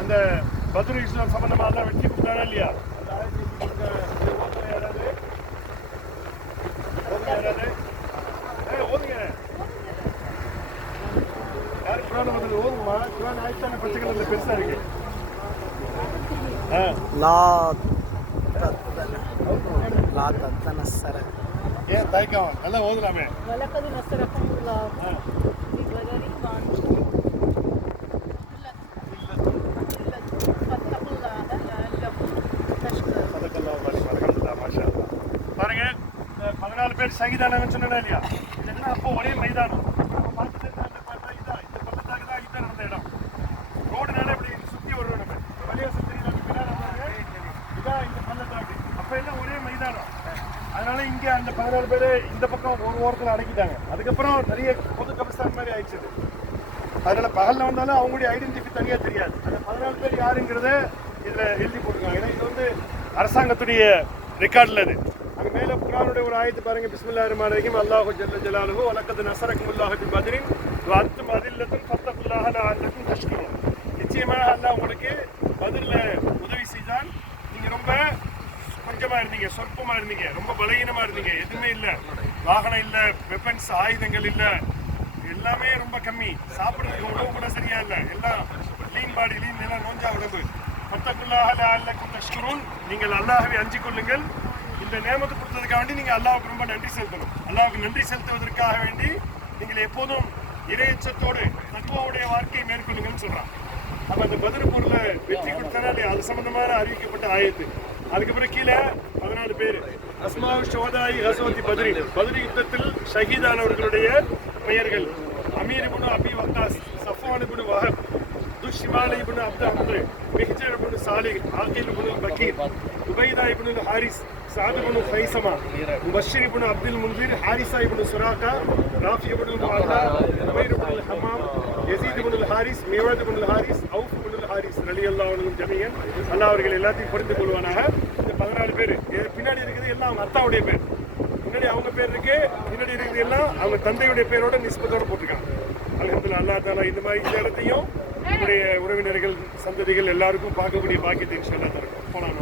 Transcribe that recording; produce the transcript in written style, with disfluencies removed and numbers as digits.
அந்த பத்ரு இஸ்லாம் சம்பந்தமா எல்லாம் வெற்றி கொடுத்தாரா இல்லையா? ஓதுங்க. யாரு குரான் வந்து ஓதுமா? குரான் ஆயிட்டான பிரச்சனை பெருசா இருக்கு. ஏன் தயக்கம்? நல்லா ஓதலாமே. பாருங்க, 14 பேர் சகிதானங்கன்னு சொன்னா இல்லையா? அப்போ ஒரே மைதானம். நடந்த இடம் ரோடுனால இப்படி சுத்தி வருவோம். நம்ம பள்ளியாசம் இதான் இந்த பள்ளத்தாக்கு. அப்ப எல்லாம் ஒரே மைதானம். அதனால இங்க அந்த 14 பேரு இந்த பக்கம் ஒரு ஓரத்தில் அடக்கிட்டாங்க. அதுக்கப்புறம் நிறைய பொது கபிஸ்தான் மாதிரி ஆயிடுச்சு. அதனால பகல்ல வந்தாலும் அவங்களுடைய ஐடென்டிட்டி தனியா தெரியாது. அந்த 14 பேர் யாருங்கிறத இதுல எழுதி போட்டுருக்காங்க. ஏன்னா இது வந்து அரசாங்கத்துடைய ரெக்கார்ட்ல இது. அங்க மேல குர்ஆனுடைய ஒரு ஆயத்து பாருங்க. பிஸ்மில்லாஹிர் ரஹ்மானிர் ரஹீம். அல்லாஹு ஜல்ல ஜலாலுஹு வலக்கத் நஸரக்குமுல்லாஹு பி பத்ரின் வ அன்தும் அதில்லத்துன் ஃபத்தகுல்லாஹ லஅல்லக்கும் தஷ்குரூன். நிச்சயமாக அல்லாஹ் உங்களுக்கு பத்ர்ல உதவி செய்தான். நீங்க ரொம்ப கொஞ்சமா இருந்தீங்க, சொற்பமா இருந்தீங்க, ரொம்ப பலகீனமா இருந்தீங்க. எதுவுமே இல்ல, வாகனம் இல்ல, வெப்பன்ஸ் ஆயுதங்கள் இல்ல, எல்லாமே ரொம்ப கம்மி. சாப்பிடுறதுக்கு உணவு கூட சரியா இல்ல, எல்லாம் லீன் பாடி, லீன் எல்லாம் நோஞ்சா உடம்பு. ஃபத்தகுல்லாஹ லஅல்லக்கும் தஷ்குரூன். நீங்கள் அல்லாஹ்வை அஞ்சிக் கொள்ளுங்கள். இந்த நேமத்தை கொடுத்ததுக்காக வேண்டி நீங்க அல்லாஹ்வுக்கு ரொம்ப நன்றி செலுத்தணும். அல்லாஹ்வுக்கு நன்றி செலுத்துவதற்காக வேண்டி நீங்கள் எப்போதும் இறையச்சத்தோடு தக்வாவுடைய வாழ்க்கையை மேற்கொள்ளுங்கன்னு சொல்றான். அப்ப அந்த பத்ர் போர்ல வெற்றி கொடுத்தாலே அது சம்பந்தமான அறிவிக்கப்பட்ட ஆயத்து. அதுக்கப்புறம் கீழே 14 பேர் அஸ்மாவு ஷோதாயி ஹஸவதி பத்ரி. பத்ர் யுத்தத்தில் ஷஹீதானவர்களுடைய பெயர்கள்: அமீர் இப்னு அபி வக்காஸ், சஃப்வான் இப்னு வஹப், துஷ்மால் இப்னு அப்து அம்ர், மிஹ்ஜர் இப்னு சாலிஹ், ஆகில் இப்னு பக்கீர், உபைதா இப்னு ஹாரிஸ், சாத் இப்னு ஃபைஸமா, முபஷ்ஷிர் இப்னு அப்துல் முன்சிர், ஹாரிஸா இப்னு சுராகா, ராஃபி இப்னு முஅல்லா, உமைர் இப்னு ஹமாம், யஸீத் இப்னு ஹாரிஸ், மிவாத் இப்னு ஹாரிஸ், அவுஃப் இப்னு ஹாரிஸ் ரலியல்லாஹு அன்ஹும் ஜமீஅன். அல்லாஹ் அவர்கள் எல்லாத்தையும் புரிந்து கொள்வானாக. இந்த 14 பேர் பின்னாடி இருக்குது எல்லாம் அவங்க அத்தாவுடைய பேர். முன்னாடி அவங்க பேர் இருக்கு, பின்னாடி இருக்குது எல்லாம் அவங்க தந்தையுடைய பேரோட நிஸ்பத்தோட போட்டிருக்காங்க. அல்ஹம்துலில்லாஹ். அல்லாஹ் தஆலா இந்த மாதிரி இந்த இடத்தையும் நம்முடைய உறவினர்கள், சந்ததிகள் எல்லாருக்கும் பார்க்கக்கூடிய பாக்கியத்தை இன்ஷா அல்லாஹ் தரும். போலாம்.